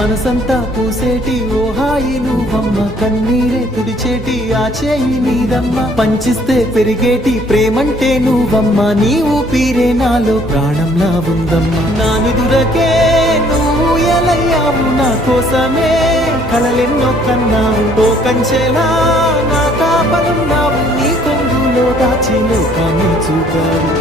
మనసంతా పూసేటి ఓ హాయి నువ్వమ్మ, కన్నీరే తుడిచేటి ఆ చేయి నీదమ్మ, పంచిస్తే పెరిగేటి ప్రేమంటే నువ్వమ్మ, నీ ఊపిరే నాలో ప్రాణంలా ఉందమ్మా. నా నిదురకే నువ్వు ఎలయ్యావు, నా కోసమే కలలెన్నో కన్నావు, ఓ కంచెలా నా కాపలున్నావు, నీ కొంగులో దాచి లోకాన్ని చూపావు.